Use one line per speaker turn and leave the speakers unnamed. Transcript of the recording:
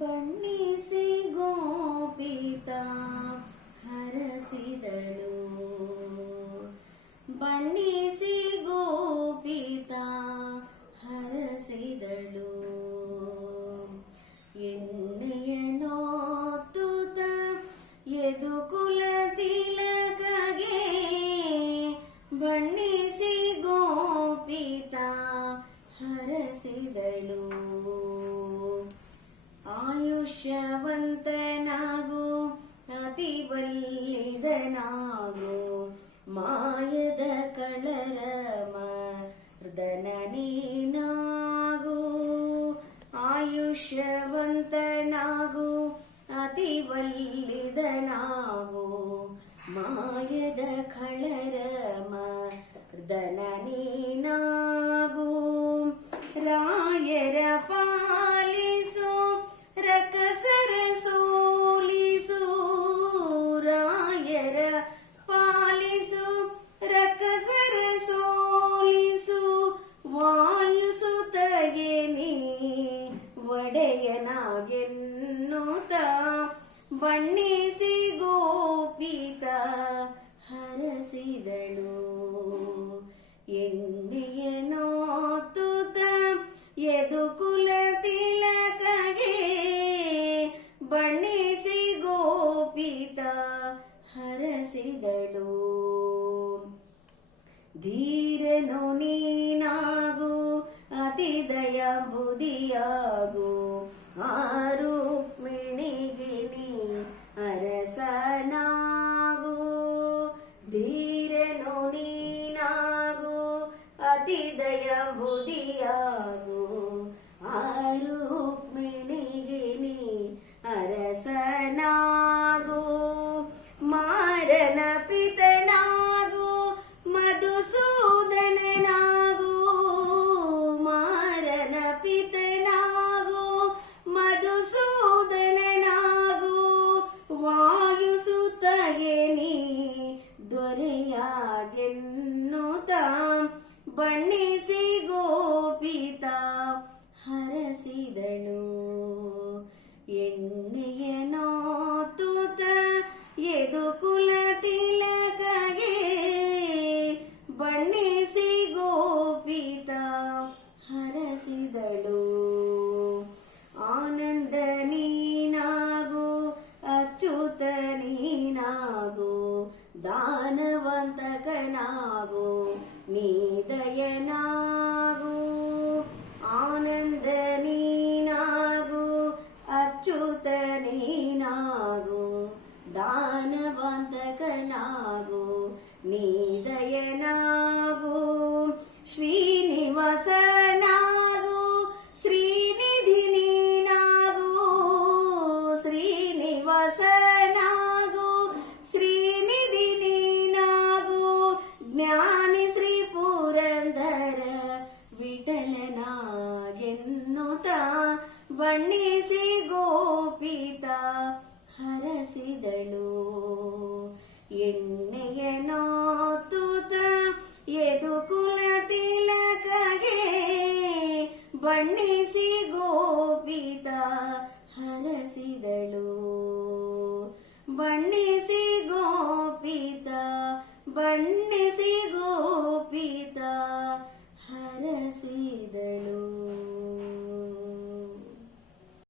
ಬಣ್ಣಿಸಿ ಗೋಪಿತ ಹರಸಿದಳು. ಮಾಯದ ಕಳರ ಮರ್ದನ ನೀನಾಗು ಆಯುಷ್ಯವಂತನಾಗು ಅತಿ ಬಲ್ಲಿದನಾಗು ಒಡೆಯನಾಗೆನ್ನುತ್ತ ಬಣ್ಣಿಸಿ ಗೋಪಿತ ಹರಸಿದಳು. ಎಣ್ಣೆಯನೋ ನೋತುತ ಯದುಕುಲ ತಿಲಕಗೆ ಬಣ್ಣಿಸಿ ಗೋಪಿತ ಹರಸಿದಳು. ಧೀರನು ನೀನಾಗು ಅತಿ ದಯ ಬುದಿಯಾಗು ಅತಿ ದಯ ಬುದಿಯಾಗು ಬಣ್ಣಿಸಿ ಗೋಪಿತ ಹರಸಿದಳು. ಎಣ್ಣೆಯನೋ ಎದು ಕುಲ ತಿಲಕಗೆ ಬಣ್ಣಿಸಿ ಗೋಪಿತ ಹರಸಿದಳು. ಆನಂದ ನೀನಾಗು, ಅಚ್ಯುತ ನೀನಾಗು, ದಾನವಂತಕನಾಗು ನೀದಯನಾಗು ಆನಂದ ನೀನಾಗು ಅಚ್ಯುತ ನೀನಾಗು ದಾನವಂತಕನಾಗು ನೀದಯನಾಗು ಶ್ರೀನಿವಾಸನಾಗು ಶ್ರೀನಿಧಿ ನೀನಾಗು ಶ್ರೀನಿವಾಸನಾಗು ಶ್ರೀನಿಧಿ ನೀನಾಗು ಜ್ಞಾನಿ ಶ್ರೀ ಗೋಪಿತ ಹರಸಿದಳು. ಎಣ್ಣೆಯ ನೋತುತ ಎದು ಕುಲ ತಿಲಕಗೆ ಬಣ್ಣಿಸಿ ಗೋಪಿತ ಹರಸಿದಳು. ಬಣ್ಣಿಸಿ ಗೋಪಿತ ಬಣ್ಣ